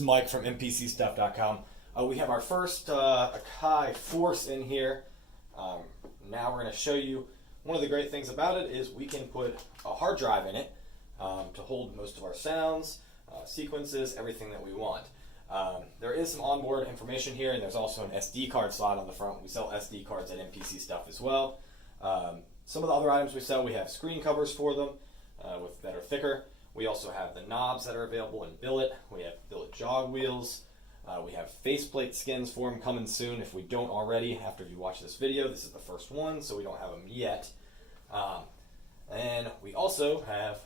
is Mike from mpcstuff.com. We have our first Akai Force in here. Now we're going to show you one of the great things about it is we can put a hard drive in it to hold most of our sounds, sequences, everything that we want. There is some onboard information here, and there's also an SD card slot on the front. We sell SD cards at MPC Stuff as well. Some of the other items we sell, we have screen covers for them that are thicker. We also have the knobs that are available in billet. We have billet jog wheels. We have faceplate skins for them coming soon. If we don't already, after you watch this video, this is the first one, so we don't have them yet. And we also have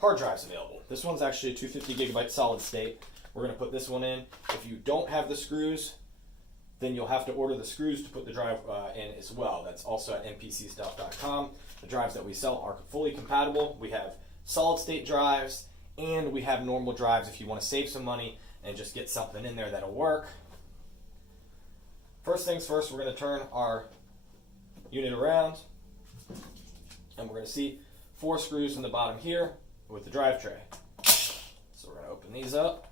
hard drives available. This one's actually a 250 gigabyte solid state. We're going to put this one in. If you don't have the screws, then you'll have to order the screws to put the drive in as well. That's also at mpcstuff.com. The drives that we sell are fully compatible. We have solid state drives, and we have normal drives if you want to save some money and just get something in there that'll work. First things first, we're going to turn our unit around, and we're going to see 4 screws in the bottom here with the drive tray. So we're going to open these up.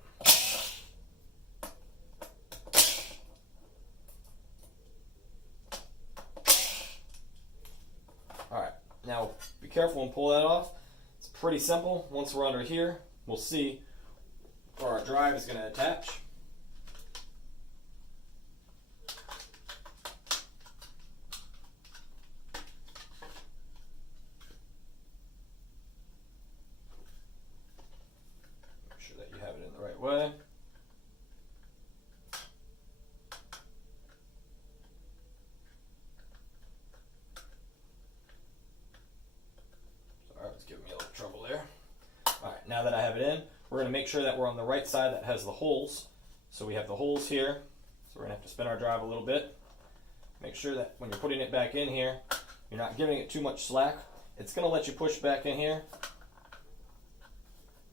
Alright, now be careful and pull that off. It's pretty simple. Once we're under here, we'll see where our drive is going to attach. Make sure that you have it in the right way. Sorry, it's giving me a little trouble there. Alright, now that I have it in, we're going to make sure that we're on the right side that has the holes. So we have the holes here. So we're going to have to spin our drive a little bit. Make sure that when you're putting it back in here, you're not giving it too much slack. It's going to let you push back in here.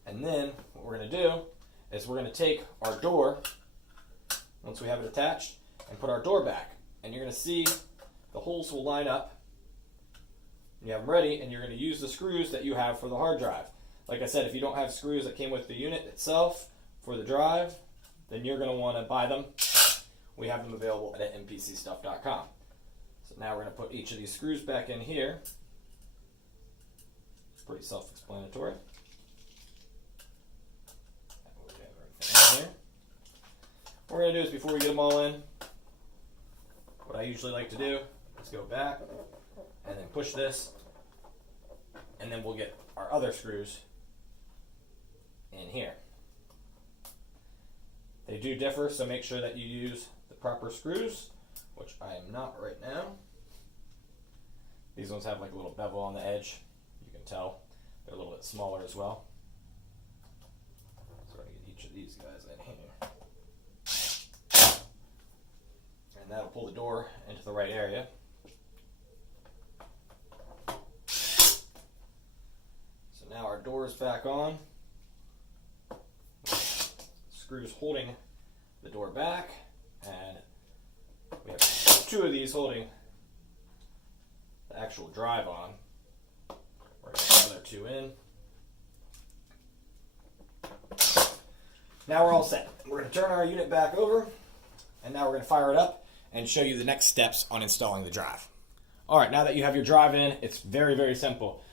And then what we're going to do is we're going to take our door, once we have it attached, and put our door back. And you're going to see the holes will line up. You have them ready, and you're going to use the screws that you have for the hard drive. Like I said, if you don't have screws that came with the unit itself for the drive, then you're going to want to buy them. We have them available at mpcstuff.com. So now we're going to put each of these screws back in here. It's pretty self-explanatory. We have everything in here. What we're going to do is before we get them all in, what I usually like to do is go back and then push this, and then we'll get our other screws in here. They do differ, so make sure that you use the proper screws, which I am not right now. These ones have like a little bevel on the edge. You can tell they're a little bit smaller as well. So we're going to get each of these guys in here. And that'll pull the door into the right area. So now our door is back on. Screws holding the door back, and we have 2 of these holding the actual drive on. We're going to put the other 2 in. Now we're all set. We're going to turn our unit back over, and now we're going to fire it up and show you the next steps on installing the drive. Alright, now that you have your drive in, it's very, very simple.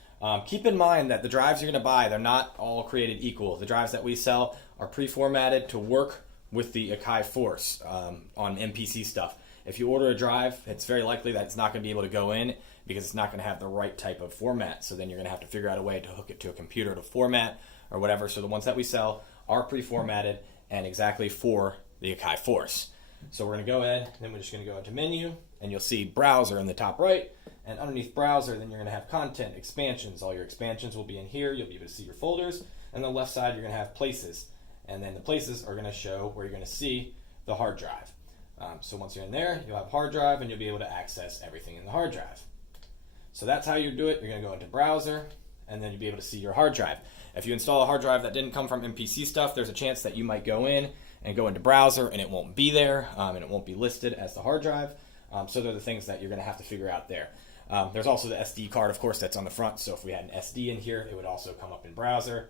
Keep in mind that the drives you're going to buy, they're not all created equal. The drives that we sell are pre-formatted to work with the Akai Force on MPC Stuff. If you order a drive, it's very likely that it's not going to be able to go in because it's not going to have the right type of format. So then you're going to have to figure out a way to hook it to a computer to format or whatever. So the ones that we sell are pre-formatted and exactly for the Akai Force. So we're going to go ahead, then we're just going to go into menu, and you'll see browser in the top right. And underneath browser, then you're going to have content, expansions. All your expansions will be in here. You'll be able to see your folders. And on the left side, you're going to have places. And then the places are going to show where you're going to see the hard drive. So once you're in there, you'll have hard drive, and you'll be able to access everything in the hard drive. So that's how you do it. You're going to go into browser, and then you'll be able to see your hard drive. If you install a hard drive that didn't come from MPC Stuff, there's a chance that you might go in and go into browser, and it won't be there, and it won't be listed as the hard drive. So they're the things that you're going to have to figure out there. There's also the SD card, of course, that's on the front. So if we had an SD in here, it would also come up in browser.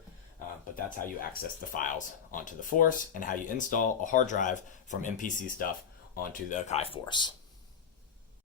but that's how you access the files onto the Force and how you install a hard drive from MPC Stuff onto the Akai Force.